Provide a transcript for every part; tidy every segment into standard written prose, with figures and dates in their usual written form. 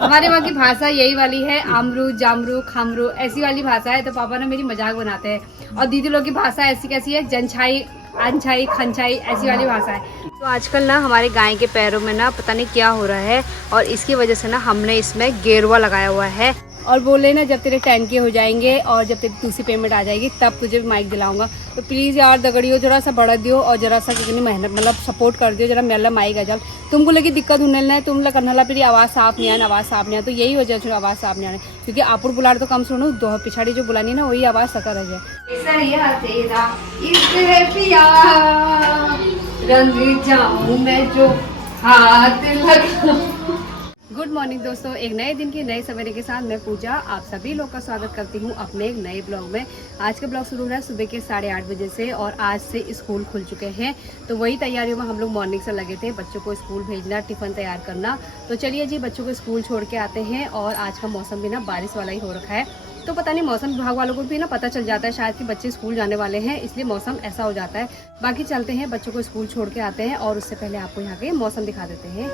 हमारे वहाँ की भाषा यही वाली है, आमरू जामरू खामरू ऐसी वाली भाषा है। तो पापा ना मेरी मजाक बनाते हैं। और दीदी लोग की भाषा ऐसी कैसी है, जनछाई अनछाई खनछाई ऐसी वाली भाषा है। तो आजकल ना हमारे गाय के पैरों में ना पता नहीं क्या हो रहा है, और इसकी वजह से ना हमने इसमें गेरुआ लगाया हुआ है। और बोले ना जब तेरे 10 के हो जाएंगे और जब तेरी दूसरी पेमेंट आ जाएगी तब तुझे माइक दिलाऊंगा। तो प्लीज़ यार दगड़ियो जरा सा बढ़ा दियो और जरा सा कितनी मेहनत मतलब सपोर्ट कर दियो जरा मेला माइक आ जाओ। तुमको लगी दिक्कत होने है, तुम लोग करना फिर आवाज़ साफ नहीं आना, आवाज़ साफ नहीं आना। तो यही वजह से आवाज़ साफ नहीं आना, क्योंकि आपुर बुलाड़ तो कम सुनो, दो पिछाड़ी जो बुलानी ना वही आवाज़ सकर रह जाए। रंग जाऊं मैं जो हाथ लगा। गुड मॉर्निंग दोस्तों, एक नए दिन की नए सवेरे के साथ मैं पूजा आप सभी लोग का स्वागत करती हूँ अपने एक नए ब्लॉग में। आज का ब्लॉग शुरू हो रहा है सुबह के 8:30 बजे से और आज से स्कूल खुल चुके हैं। तो वही तैयारियों में हम लोग मॉर्निंग से लगे थे, बच्चों को स्कूल भेजना, टिफ़िन तैयार करना। तो चलिए जी बच्चों को स्कूल छोड़ के आते हैं। और आज का मौसम भी ना बारिश वाला ही हो रखा है। तो पता नहीं मौसम विभाग वालों को भी ना पता चल जाता है शायद कि बच्चे स्कूल जाने वाले हैं, इसलिए मौसम ऐसा हो जाता है। बाकी चलते हैं बच्चों को स्कूल छोड़ के आते हैं और उससे पहले आपको यहाँ के मौसम दिखा देते हैं।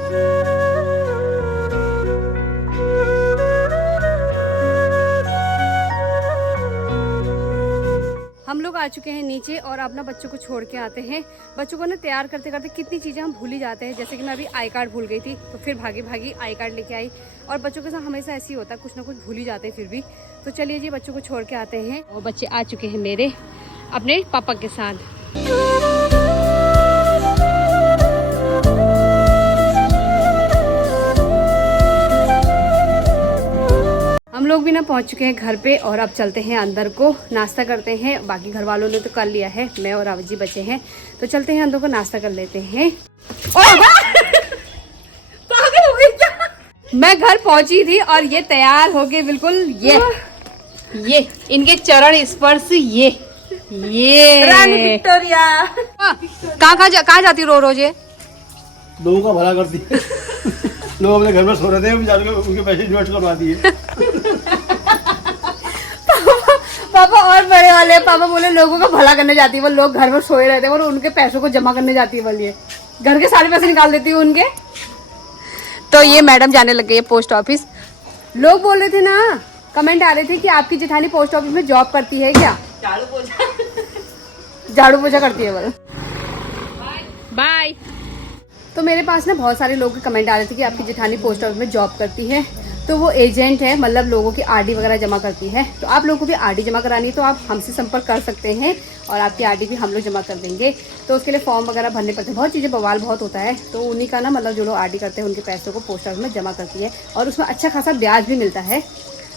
हम लोग आ चुके हैं नीचे और अपना बच्चों को छोड़ के आते हैं। बच्चों को ना तैयार करते करते कितनी चीज़ें हम भूल ही जाते हैं। जैसे कि मैं अभी आई कार्ड भूल गई थी, तो फिर भागी भागी आई कार्ड लेके आई। और बच्चों के साथ हमेशा ऐसे ही होता है, कुछ ना कुछ भूल ही जाते हैं फिर भी। तो चलिए जी बच्चों को छोड़ के आते हैं। और बच्चे आ चुके हैं मेरे अपने पापा के साथ। हम लोग भी ना पहुंच चुके हैं घर पे और अब चलते हैं अंदर को नाश्ता करते हैं। बाकी घर वालों ने तो कर लिया है, मैं और रावत जी बचे हैं। तो चलते हैं अंदर को नाश्ता कर लेते हैं। पागल हो गई क्या? मैं घर पहुंची थी और ये तैयार हो गए बिल्कुल। ये इनके चरण स्पर्श ये रानी विक्टोरिया कहाँ जाती रो रोज ये? लोगों का भला करती है। लोग अपने घर में सो रहे थे, उनके पैसे इन्वेस्ट करवा दिए। पापा और बड़े वाले पापा बोले लोगों का भला करने जाती है, वो लोग घर में सोए रहते हैं और उनके पैसों को जमा करने जाती है, बोलिए घर के सारे पैसे निकाल देती है उनके। तो ये मैडम जाने लग गई है पोस्ट ऑफिस। लोग बोल रहे थे ना, कमेंट आ रहे थे कि आपकी जेठानी पोस्ट ऑफिस में जॉब करती है क्या? झाड़ू पोछा करती है बोल। बाय। तो मेरे पास ना बहुत सारे लोग के कमेंट आ रहे थे कि आपकी जेठानी पोस्ट ऑफिस में जॉब करती है। तो वो एजेंट है, मतलब लोगों की आरडी वगैरह जमा करती है। तो आप लोगों को भी आरडी जमा करानी है तो आप हमसे संपर्क कर सकते हैं और आपकी आरडी भी हम लोग जमा कर देंगे। तो उसके लिए फॉर्म वगैरह भरने पड़ते हैं, बहुत चीज़ें बवाल बहुत होता है। तो उन्हीं का ना मतलब जो लोग आरडी करते हैं उनके पैसों को पोस्ट ऑफिस में जमा करती है और उसमें अच्छा खासा ब्याज भी मिलता है।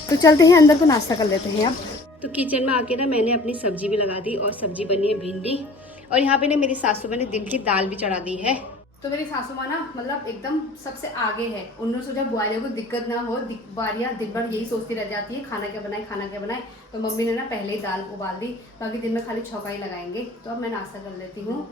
तो चलते हैं अंदर को नाश्ता कर लेते हैं अब। तो किचन में आके ना मैंने अपनी सब्जी भी लगा दी और सब्जी बनी है भिंडी। और यहाँ पे ना मेरी सासू माँ ने दिन की दाल भी चढ़ा दी है। तो मेरी सासू माँ ना मतलब एकदम सबसे आगे है। उन्होंने सोचा बुआरियों को दिक्कत ना हो, बुआरियाँ दिन भर यही सोचती रह जाती है खाना क्या बनाए खाना क्या बनाए। तो मम्मी ने ना पहले ही दाल उबाल दी, बाकी दिन में खाली छौका ही लगाएंगे। तो अब मैं नाश्ता कर लेती हूँ।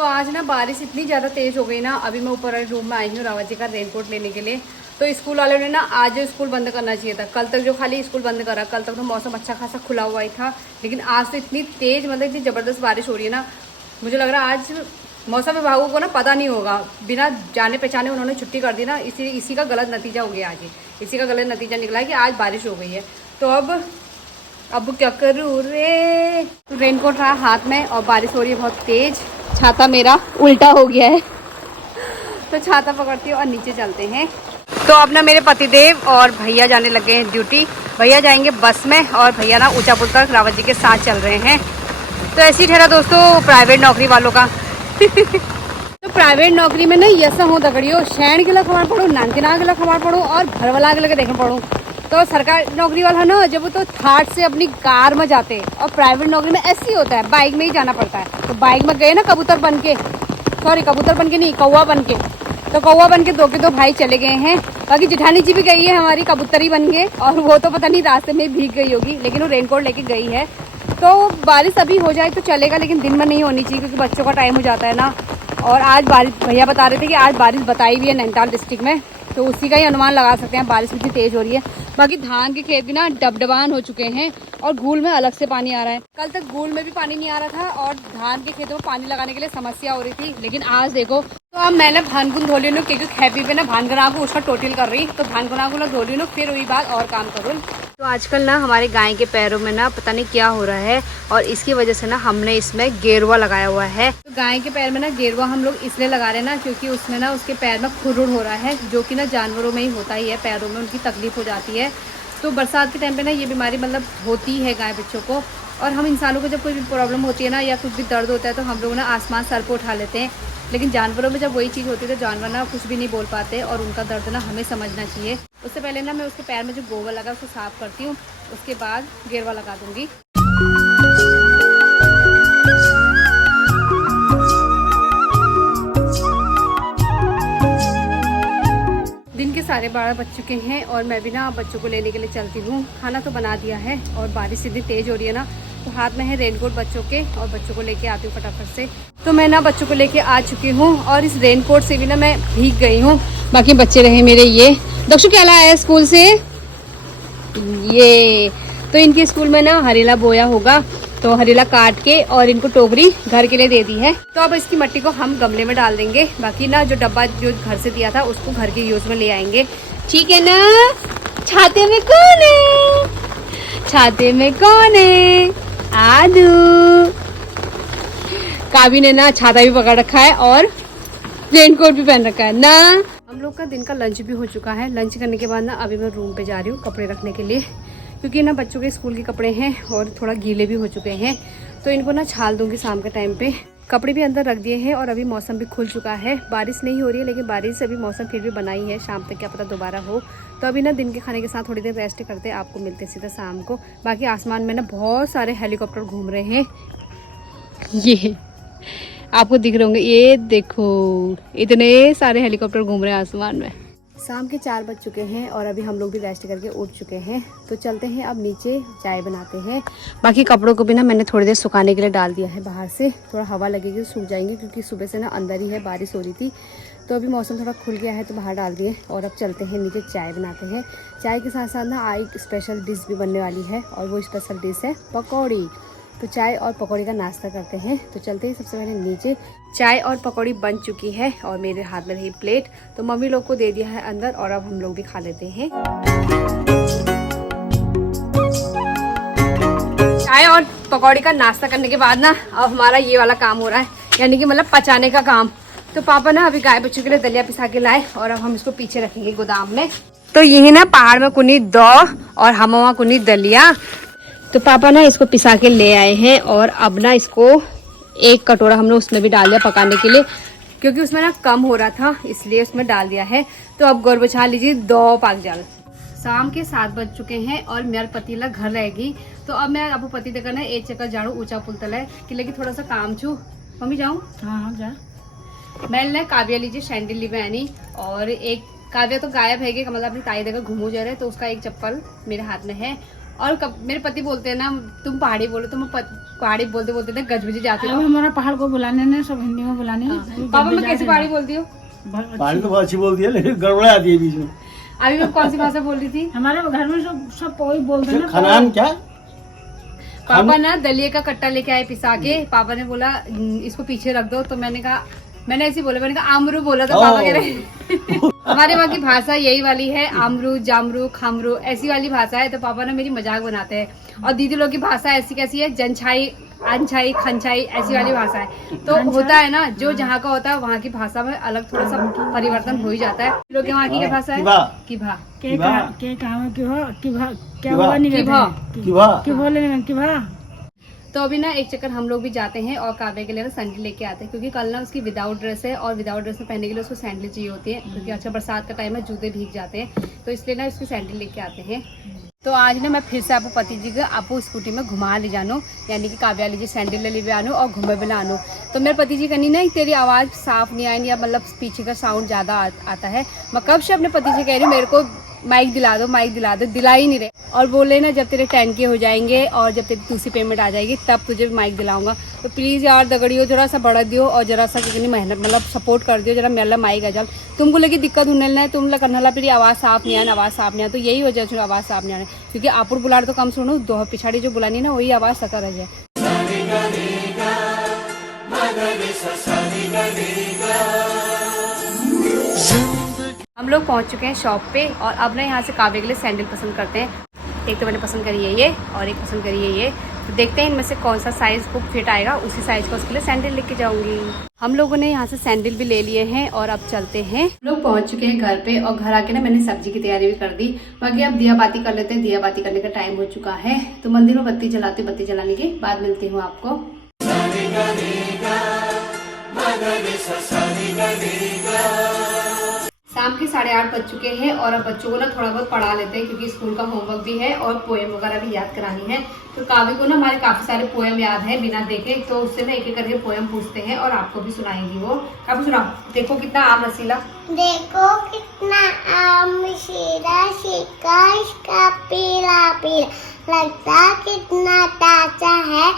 आज ना बारिश इतनी ज़्यादा तेज़ हो गई ना, अभी मैं ऊपर वाले रूम में आई हूँ रावत जी का रेनकोट लेने के लिए। तो स्कूल वालों ने ना आज स्कूल बंद करना चाहिए था, कल तक जो खाली स्कूल बंद करा। कल तक तो मौसम अच्छा खासा खुला हुआ ही था, लेकिन आज तो इतनी तेज़ मतलब इतनी ज़बरदस्त बारिश हो रही है ना, मुझे लग रहा है आज मौसम विभागों को ना पता नहीं होगा, बिना जाने पहचाने उन्होंने छुट्टी कर दी ना। इसी का गलत नतीजा हो गया आज ही, इसी का गलत नतीजा निकला है कि आज बारिश हो गई है। तो अब क्या करूँ रे। तो रेनकोट रहा हाथ में और बारिश हो रही है बहुत तेज़। छाता मेरा उल्टा हो गया है तो छाता पकड़ती हूँ और नीचे चलते हैं। तो अब ना मेरे पतिदेव और भैया जाने लगे हैं ड्यूटी। भैया जाएंगे बस में और भैया ना ऊंचापुर तक रावत जी के साथ चल रहे हैं। तो ऐसे ही ठहरा दोस्तों प्राइवेट नौकरी वालों का। तो प्राइवेट नौकरी में ना ऐसा हो दगड़ियो, शहर के लिए खबर पड़ो, नानकिना के लिए खबर पड़ो और घर वाला के लिए देखना पड़ो। तो सरकारी नौकरी वाला ना जब वो तो थाट से अपनी कार में जाते हैं, और प्राइवेट नौकरी में ऐसे ही होता है, बाइक में ही जाना पड़ता है। तो बाइक में गए ना कबूतर बन के नहीं कौवा बन के। तो कौवा बन के दो भाई चले गए हैं। बाकी जेठानी जी भी गई है हमारी कबूतरी बन के, और वो तो पता नहीं रास्ते में भीग गई होगी, लेकिन वो रेनकोट लेके गई है। तो बारिश अभी हो जाए तो चलेगा, लेकिन दिन में नहीं होनी चाहिए क्योंकि बच्चों का टाइम हो जाता है ना। और आज बारिश भैया बता रहे थे कि आज बारिश बताई भी है नैनीताल डिस्ट्रिक्ट में। तो उसी का ही अनुमान लगा सकते हैं बारिश इतनी तेज हो रही है। बाकी धान के खेत भी ना डबडबान हो चुके हैं और घूल में अलग से पानी आ रहा है। कल तक घूल में भी पानी नहीं आ रहा था और धान के खेतों में पानी लगाने के लिए समस्या हो रही थी, लेकिन आज देखो। तो अब मैंने भानगुन धो ली क्योंकि हैप्पी पे ना भानगुना को उसका टोटल कर रही, तो भानगुना को ना धो ली फिर वही बात और काम करूँ। तो आजकल ना हमारे गाय के पैरों में ना पता नहीं क्या हो रहा है और इसकी वजह से ना हमने इसमें गेरुआ लगाया हुआ है। तो गाय के पैर में ना गेरुआ हम लोग इसलिए लगा रहे हैं ना क्योंकि उसमें ना उसके पैर में खुरुड़ हो रहा है, जो कि ना जानवरों में ही होता ही है, पैरों में उनकी तकलीफ हो जाती है। तो बरसात के टाइम पे ना ये बीमारी मतलब होती है गाय बच्चों को। और हम इंसानों को जब कोई भी प्रॉब्लम होती है ना या कुछ भी दर्द होता है तो हम लोग ना आसमान सर पर उठा लेते हैं, लेकिन जानवरों में जब वही चीज़ होती है तो जानवर ना कुछ भी नहीं बोल पाते और उनका दर्द ना हमें समझना चाहिए। उससे पहले ना मैं उसके पैर में जो गोबर लगा उसको साफ करती हूँ, उसके बाद गेरुआ लगा दूंगी। दिन के 12:30 बज चुके हैं और मैं भी ना बच्चों को लेने के लिए चलती हूँ। खाना तो बना दिया है और बारिश इतनी तेज हो रही है ना, तो हाथ में है रेनकोट बच्चों के और बच्चों को लेके आती हूँ फटाफट से। तो मैं ना बच्चों को लेके आ चुकी हूँ और इस रेनकोट से भी ना मैं भीग गई हूँ। बाकी बच्चे रहे मेरे ये। दक्षु क्या लाया है स्कूल से? ये तो इनके स्कूल में ना हरेला बोया होगा, तो हरेला काट के और इनको टोकरी घर के लिए दे दी है। तो अब इसकी मिट्टी को हम गमले में डाल देंगे। बाकी ना जो डब्बा जो घर से दिया था उसको घर के यूज में ले आएंगे, ठीक है ना? छाते में कौन है? छाते में कौन है? आदू। काबी ने ना छाता भी पकड़ रखा है और रेनकोट भी पहन रखा है ना। हम लोग का दिन का लंच भी हो चुका है। लंच करने के बाद ना अभी मैं रूम पे जा रही हूँ कपड़े रखने के लिए, क्योंकि ना बच्चों के स्कूल के कपड़े हैं और थोड़ा गीले भी हो चुके हैं, तो इनको ना छाल दूंगी शाम के टाइम पे। कपड़े भी अंदर रख दिए हैं और अभी मौसम भी खुल चुका है। बारिश नहीं हो रही है, लेकिन बारिश अभी मौसम फिर भी बनाई है, शाम तक क्या पता दोबारा हो। तो अभी ना दिन के खाने के साथ थोड़ी देर रेस्ट करते हैं, आपको मिलते सीधा शाम को। बाकी आसमान में ना बहुत सारे हेलीकॉप्टर घूम रहे हैं, ये आपको दिख रहे होंगे, ये देखो इतने सारे हेलीकॉप्टर घूम रहे हैं आसमान में। शाम के 4 बज चुके हैं और अभी हम लोग भी रेस्ट करके उठ चुके हैं, तो चलते हैं अब नीचे चाय बनाते हैं। बाकी कपड़ों को भी ना मैंने थोड़ी देर सुखाने के लिए डाल दिया है बाहर से, थोड़ा हवा लगेगी तो सूख जाएंगे, क्योंकि सुबह से ना अंदर ही है, बारिश हो रही थी। तो अभी मौसम थोड़ा खुल गया है तो बाहर डाल दिए और अब चलते हैं नीचे चाय बनाते हैं। चाय के साथ साथ ना एक स्पेशल डिश भी बनने वाली है और वो स्पेशल डिश है पकौड़ी। तो चाय और पकौड़ी का नाश्ता करते हैं, तो चलते हैं सबसे पहले नीचे। चाय और पकौड़ी बन चुकी है और मेरे हाथ में रही प्लेट, तो मम्मी लोग को दे दिया है अंदर और अब हम लोग भी खा लेते हैं। चाय और पकौड़ी का नाश्ता करने के बाद ना अब हमारा ये वाला काम हो रहा है, यानी कि मतलब पचाने का काम। तो पापा ना अभी गाय बच्चों के लिए दलिया पिसा के लाए और अब हम इसको पीछे रखेंगे गोदाम में। तो यही ना पहाड़ में कुनी दो और हम वहाँ कुनी दलिया, तो पापा ना इसको पिसा के ले आए हैं और अब ना इसको एक कटोरा हमने उसमें भी डाल दिया पकाने के लिए, क्योंकि उसमें ना कम हो रहा था इसलिए उसमें डाल दिया है। तो अब गौर बचा लीजिए 2 पाक जाल। शाम के 7 बज चुके हैं और मेरा पतीला घर रहेगी, तो अब मैं आपको पति देकर ना 1 चक्कर जाड़ू ऊंचा पुल तला कि लेकिन थोड़ा सा काम छू। मम्मी जाऊँ? हाँ जा। मैं ना काव्या लीजिए सैंडल ली बहनी और एक काव्या तो गायब है, मतलब अपनी ताई देकर घूमू जा रहे, तो उसका एक चप्पल मेरे हाथ में है। और मेरे पति बोलते हैं ना तुम पहाड़ी बोलो, तो मैं पहाड़ी बोलते बोलते ना गजबजी जाती हूँ। हमारा पहाड़ को बुलाने ना सब हिंदी में बुलाने। पापा मैं कैसी पहाड़ी बोलती हूँ? पहाड़ी तो बहुत अच्छी बोलती है, लेकिन गड़बड़ा आती है बीच में। अभी मैं कौन सी भाषा बोल रही थी? हमारे घर में सब कोई बोलते हैं। खनान क्या? पापा ना दलिये का कट्टा लेके आए पिसा के, पापा ने बोला इसको पीछे रख दो, तो मैंने कहा, मैंने ऐसे बोला, मैंने कहा आमरू बोला, तो पापा कह रहे हमारे वहाँ की भाषा यही वाली है, आमरू जामरू खामरू ऐसी वाली भाषा है। तो पापा ना मेरी मजाक बनाते हैं। और दीदी लोग की भाषा ऐसी कैसी है, जनछाई अनछाई खनछाई ऐसी वाली भाषा है। तो होता है ना जो जहाँ का होता है वहाँ की भाषा में अलग थोड़ा सा परिवर्तन हो ही जाता है। लोग के वहाँ की क्या भाषा है? किभा। तो अभी ना 1 चक्कर हम लोग भी जाते हैं और काव्या के लिए ना सैंडल लेके आते हैं, क्योंकि कल ना उसकी विदाउट ड्रेस है और विदाउट ड्रेस में पहनने के लिए उसको सैंडल चाहिए होती है, क्योंकि अच्छा बरसात का टाइम है, जूते भीग जाते हैं, तो इसलिए ना उसकी सैंडल लेके आते हैं। तो आज ना मैं फिर से आपको पति जी का आपको स्कूटी में घुमा ले जानो, यानी कि काव्या लीजिए सैंडल ले भी आनो और घूमे भी आनो। तो मेरे पति जी कहनी ना तेरी आवाज़ साफ नहीं आई, या मतलब पीछे का साउंड ज़्यादा आता है। मैं कब से अपने पति जी कह रही हूँ मेरे को माइक दिला दो, माइक दिला दो, दिला ही नहीं रहे। और बोले ना जब तेरे 10K हो जाएंगे और जब तेरी दूसरी पेमेंट आ जाएगी तब तुझे माइक दिलाऊंगा। तो प्लीज़ यार दगड़ियो जरा सा बढ़ा दियो और जरा सा कितनी मेहनत मतलब सपोर्ट कर दियो, जरा मेरा माइक आ जाओ। तुमको लगी दिक्कत होने ना है, तुम लोग करना फिर आवाज़ साफ नहीं आना, आवाज़ साफ नहीं आना। तो यही वजह से आवाज़ साफ नहीं आना, क्योंकि आपुर बुलाड़ तो कम सुनो, दो पिछाड़ी जो बुलानी ना वही आवाज़ सका रह जाए। हम लोग पहुंच चुके हैं शॉप पे और अब ना यहाँ से काव्य के लिए सैंडल पसंद करते हैं। एक तो मैंने पसंद करी है ये और एक पसंद करी है ये। तो देखते हैं इनमें से कौन सा साइज़ को फिट आएगा, उसी साइज़ का उसके लिए सैंडल लेके जाऊंगी। हम लोगों ने यहाँ से सैंडल भी ले लिए हैं और अब चलते हैं। हम लोग पहुँच चुके हैं घर पे और घर आके ना मैंने सब्जी की तैयारी भी कर दी। बाकी अब दिया बाती कर लेते हैं, दिया बाती करने का टाइम हो चुका है। तो मंदिर में बत्ती जलाती, बत्ती जलाने के बाद मिलती हूँ आपको। शाम के 8:30 बज चुके हैं और अब बच्चों को ना थोड़ा बहुत पढ़ा लेते हैं, क्योंकि स्कूल का होमवर्क भी है और पोएम वगैरह भी याद करानी है। तो काव्य को ना हमारे काफी सारे पोएम याद है बिना देखे, तो उससे ना एक एक करके पोएम पूछते हैं और आपको भी सुनाएंगी वो। काव्य सुनाओ। देखो कितना आम रसीला, देखो कितना आम रसीला, सिक्का इसका पीला पीला, लगता कितना ताजा है,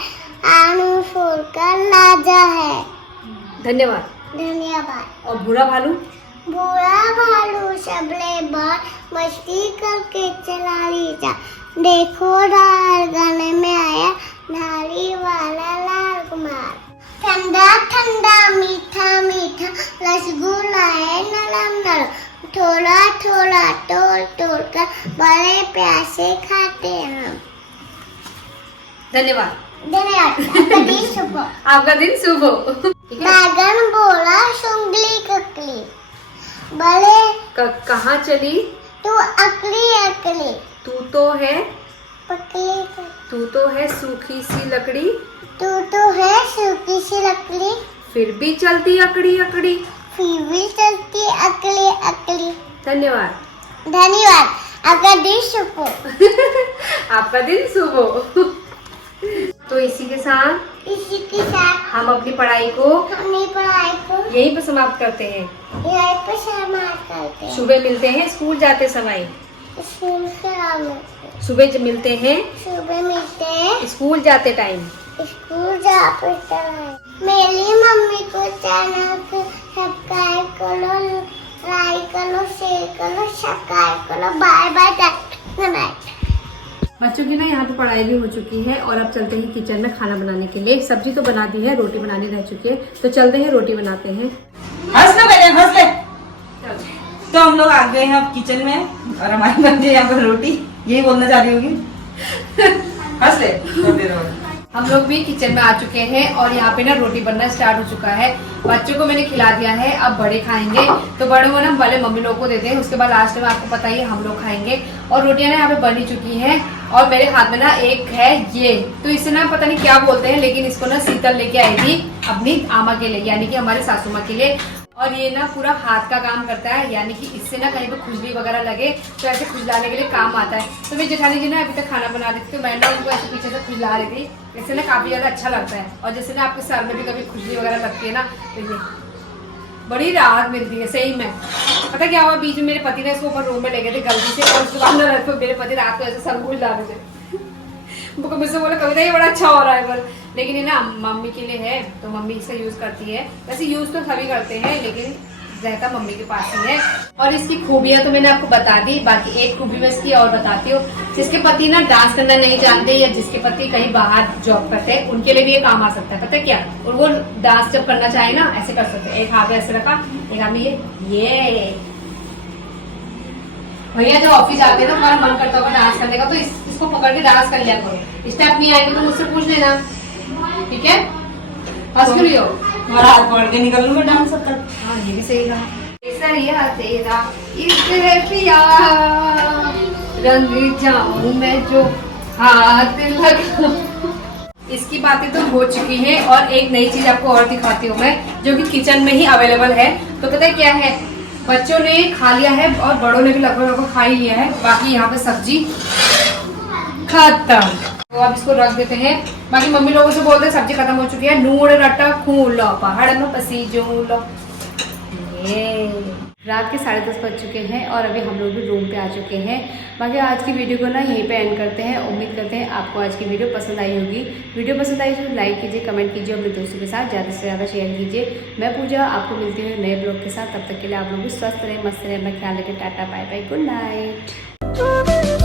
आलू फूल का लाजा है। धन्यवाद। धन्यवाद। और बुरा भालू, बुरा भालू सबले बार मस्ती करके चला ली जा, देखो रार गाने में आया धारी वाला लाल कुमार, ठंडा ठंडा मीठा मीठा रसगुल्ला है नरम नरम, थोड़ा थोड़ा तोड़ तोड़ कर बड़े प्यासे खाते हम। धन्यवाद। धन्यवाद। आपका दिन शुभ हो। आपका दिन शुभ हो। बैगन बोला सुंगली ककली, बड़े कहाँ चली तू अकली अकली, तू तो है, पकली तू तो है सूखी सी लकड़ी, तू तो है सूखी सी लकड़ी, फिर भी चलती अकड़ी अकड़ी, फिर भी चलती अकली अकली। धन्यवाद। धन्यवाद। आपका दिन शुभ हो। आपका दिन शुभ हो। तो इसी के साथ हम अपनी पढ़ाई को अपनी पढ़ाई को यहीं पर समाप्त करते हैं। यहीं पर समाप्त करते हैं। सुबह मिलते हैं स्कूल जाते समय, स्कूल से आने, सुबह जब मिलते हैं सुबह मिलते हैं स्कूल जाते टाइम। स्कूल जाते टाइम। मेरी मम्मी को चैनल को सब्सक्राइब करो, लाइक करो, शेयर करो, सब्सक्राइब करो। Bye bye. Good night. बच्चों की ना यहाँ पे पढ़ाई भी हो चुकी है और अब चलते हैं किचन में खाना बनाने के लिए। सब्जी तो बना दी है, रोटी बनानी रह चुकी है, तो चलते हैं रोटी बनाते हैं। हंस ना बेटे, हंस ले। तो हम लोग आ गए हैं अब किचन में और हमारी बन गई यहाँ पर रोटी। यही बोलना चाह रही होगी। हंस ले। हम लोग भी किचन में आ चुके हैं और यहाँ पे ना रोटी बनना स्टार्ट हो चुका है। बच्चों को मैंने खिला दिया है, अब बड़े खाएंगे। तो बड़े को ना पहले मम्मी लोग को देते हैं, उसके बाद लास्ट में आपको पता ही है हम लोग खाएंगे। और रोटियां ना यहाँ पे बनी चुकी हैं और मेरे हाथ में ना एक है ये, तो इसे ना पता नहीं क्या बोलते हैं, लेकिन इसको ना शीतल लेके आई थी अपनी आमा के लिए, यानी कि हमारे सासू माँ के लिए। और ये ना पूरा हाथ का काम करता है, यानी कि इससे ना कहीं पे खुजली वगैरह लगे तो ऐसे खुजलाने के लिए काम आता है। तो मेरी जेठानी जी ना अभी तक खाना बना रही थी, तो मैं ना उनको ऐसे पीछे से खुजला रही थी, इससे ना काफी ज्यादा अच्छा लगता है। और जैसे ना आपके सर में भी कभी खुजली वगैरह लगती है ना, तो ये बड़ी राहत मिलती है सही में। पता क्या हुआ, बीच में मेरे पति ने इसको ऊपर रूम में ले गए थे गलती से, और उसके बाद ना मेरे पति रात को ऐसे सर खुजला रहे थे। मुझसे बोला कविता ये बड़ा अच्छा हो रहा है, पर लेकिन ये ना मम्मी के लिए है तो मम्मी इसे यूज करती है। वैसे यूज तो सभी करते हैं, लेकिन रहता मम्मी के पास ही है। और इसकी खूबियां तो मैंने आपको बता दी, बाकी एक खूबी मैं इसकी और बताती हूँ। जिसके पति ना डांस करना नहीं जानते या जिसके पति कहीं बाहर जॉब करते हैं, उनके लिए भी ये काम आ सकता है। पता है क्या, और वो डांस जब करना चाहे ना ऐसे कर सकते हैं। एक हाथ ऐसे रखा, एक हाथ में ये भैया जो ऑफिस आते हैं ना, तुम्हारा मन करता होगा डांस करने का, तो इसको पकड़ के डांस कर लिया करो। स्टेप नहीं आएंगे तो मुझसे पूछ लेना, ठीक है? हंस क्यों रही हो? तुम्हारा हाथ पकड़ के निकल लूंगा डांस कर। हाँ ये भी सही रहा। सरिया तेरा इश्क है पिया, रंग जाऊं मैं जो हाथ लगा। इसकी बातें तो हो चुकी है और एक नई चीज आपको और दिखाती हूँ मैं, जो कि किचन में ही अवेलेबल है। तो पता है क्या है, बच्चों ने खा लिया है और बड़ों ने भी लगभग खा ही लिया है। बाकी यहाँ पे सब्जी खत्म, तो अब इसको रख देते हैं। बाकी मम्मी लोगों से बोलते हैं सब्जी खत्म हो चुकी है, नूड़ रटा खून लो पहाड़ में पसी जो लो। ये रात के 10:30 बज चुके हैं और अभी हम लोग भी रूम पे आ चुके हैं। बाकी आज की वीडियो को ना यहीं पे एंड करते हैं। उम्मीद करते हैं आपको आज की वीडियो पसंद आई होगी। वीडियो पसंद आई तो लाइक कीजिए, कमेंट कीजिए, अपने दोस्तों के साथ ज़्यादा से ज़्यादा शेयर कीजिए। मैं पूजा आपको मिलती हूँ नए ब्लॉग के साथ। तब तक के लिए आप लोग भी स्वस्थ रहें, मस्त रहें, अपना ख्याल रखें। Tata bye bye, good night.